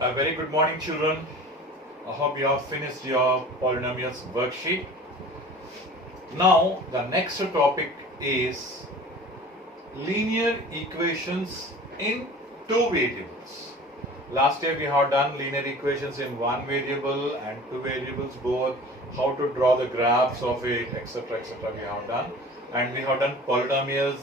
A very good morning, children. I hope you have finished your polynomials worksheet. Now, the next topic is linear equations in two variables. Last year we have done linear equations in one variable and two variables both, how to draw the graphs of it, etc. we have done. And we have done polynomials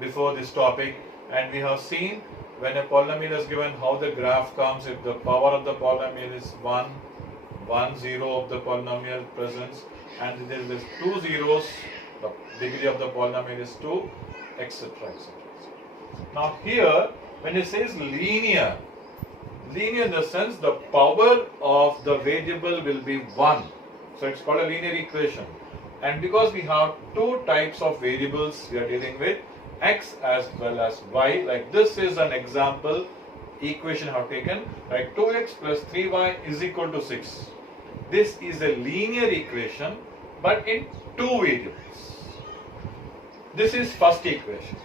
before this topic, and we have seen when a polynomial is given how the graph comes. If the power of the polynomial is 1, 0 of the polynomial presents, and there is 2 zeros, the degree of the polynomial is 2, etc. Now here, when it says linear in the sense the power of the variable will be 1. So it's called a linear equation. And because we have two types of variables we are dealing with, x as well as y, like this is an example equation I have taken, like 2x plus 3y is equal to 6. This is a linear equation but in two variables. This is first equation.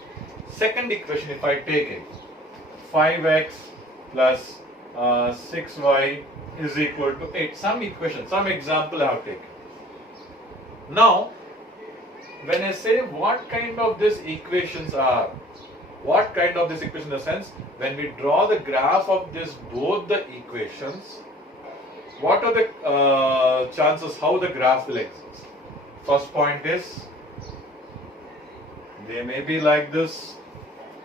Second equation, if I take it, 5x plus 6y is equal to 8. Some equation, some example I have taken. Now, when I say what kind of these equations are, what kind of this equation in the sense, when we draw the graph of this both the equations, what are the chances how the graph will exist? First point is, they may be like this,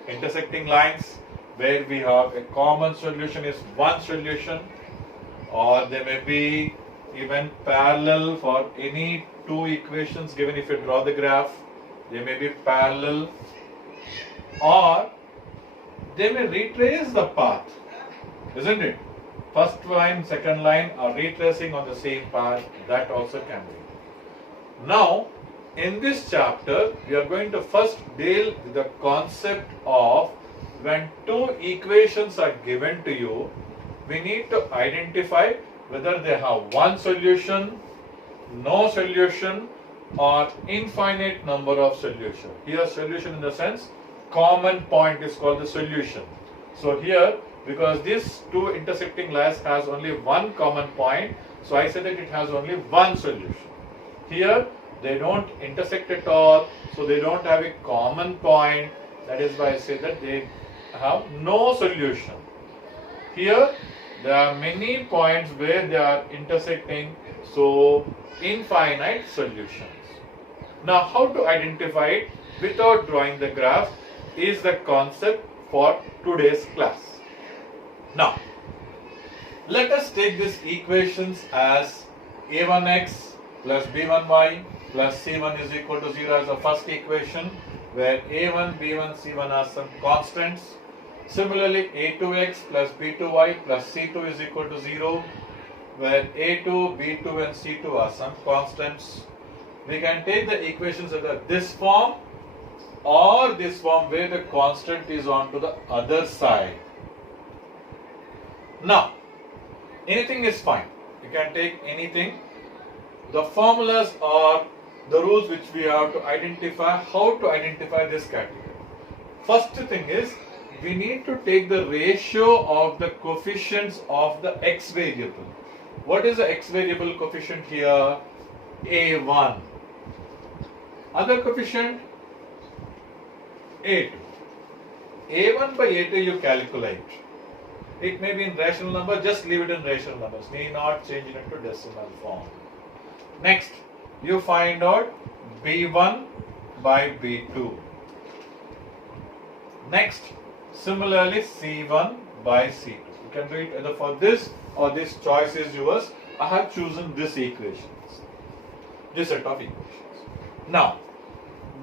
intersecting lines, where we have a common solution is one solution, or they may be even parallel for any two equations given. If you draw the graph, they may be parallel, or they may retrace the path, isn't it? First line, second line are retracing on the same path. That also can be. Now, in this chapter, we are going to first deal with the concept of when two equations are given to you, we need to identify whether they have one solution, no solution, or infinite number of solutions. Here solution in the sense common point is called the solution. So here, because these two intersecting lines has only one common point, so I say that it has only one solution. Here they don't intersect at all, so they don't have a common point. That is why I say that they have no solution. Here there are many points where they are intersecting, so infinite solutions. Now, how to identify it without drawing the graph is the concept for today's class. Now, let us take these equations as a1x plus b1y plus c1 is equal to 0 as the first equation, where a1, b1, c1 are some constants. Similarly, a2x plus b2y plus c2 is equal to 0, where a2, b2 and c2 are some constants. We can take the equations either this form or this form where the constant is on to the other side. Now, anything is fine. You can take anything. The formulas are the rules which we have to identify, how to identify this category. First thing is, we need to take the ratio of the coefficients of the x variable. What is the x variable coefficient here? A1. Other coefficient? A2. A1 by A2 you calculate. It may be in rational number, just leave it in rational numbers. Need not change it into decimal form. Next, you find out B1 by B2. Next, similarly C1 by C2. You can do it either for this or this, choice is yours. I have chosen this equations, this set of equations. Now,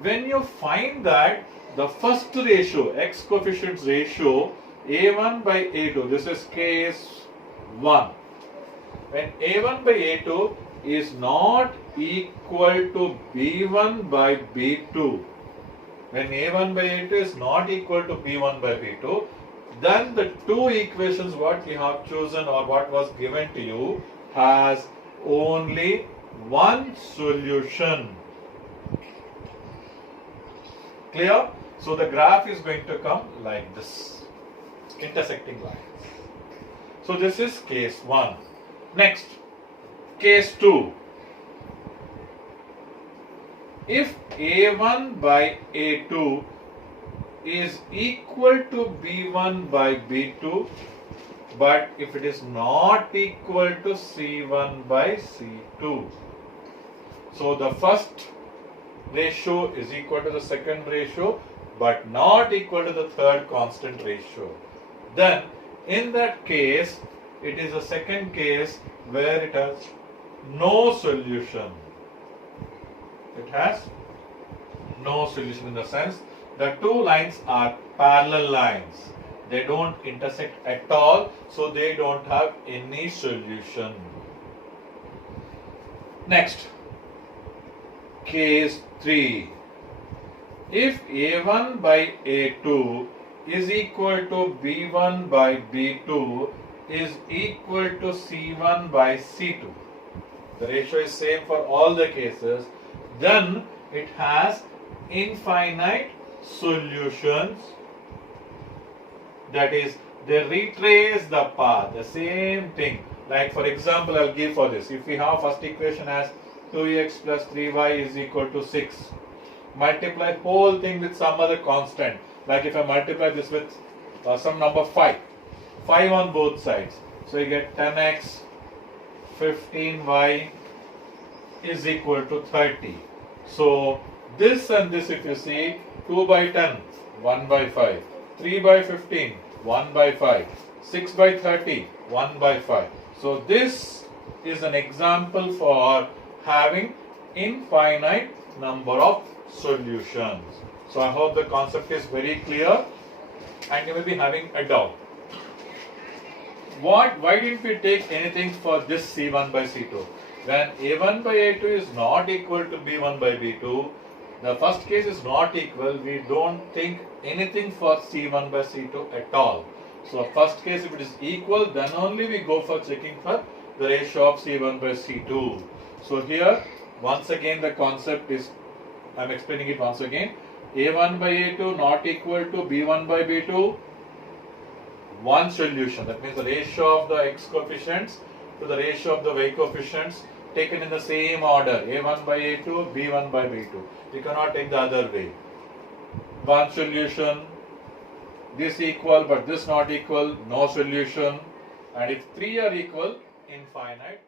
when you find that the first ratio, x coefficients ratio, A1 by A2, this is case 1. When A1 by A2 is not equal to B1 by B2, when A1 by A2 is not equal to B1 by B2, then the two equations what you have chosen or what was given to you has only one solution. Clear? So the graph is going to come like this, intersecting lines. So this is case 1. Next, case 2. If A1 by A2 is equal to B1 by B2, but if it is not equal to C1 by C2. So the first ratio is equal to the second ratio, but not equal to the third constant ratio. Then in that case, it is a second case where it has no solution. It has no solution in the sense the two lines are parallel lines. They don't intersect at all, so they don't have any solution. Next, case 3. If A1 by A2 is equal to B1 by B2 is equal to C1 by C2, the ratio is same for all the cases, then it has infinite solutions. That is, they retrace the path, the same thing. Like for example, I'll give for this. If we have first equation as 2x plus 3y is equal to 6, multiply whole thing with some other constant. Like if I multiply this with some number 5 on both sides. So you get 10x, 15y is equal to 30. So this and this, if you see, 2 by 10, 1 by 5, 3 by 15, 1 by 5, 6 by 30, 1 by 5. So this is an example for having infinite number of solutions. So I hope the concept is very clear, and you may be having a doubt. Why didn't we take anything for this C1 by C2? When A1 by A2 is not equal to B1 by B2, the first case is not equal, we don't think anything for C1 by C2 at all. So first case, if it is equal, then only we go for checking for the ratio of C1 by C2. So here, once again the concept is, I am explaining it once again. A1 by A2 not equal to B1 by B2, one solution. That means the ratio of the x coefficients to the ratio of the y coefficients taken in the same order. A1 by A2, B1 by B2. You cannot take the other way. One solution, this equal but this not equal, no solution. And if three are equal, infinite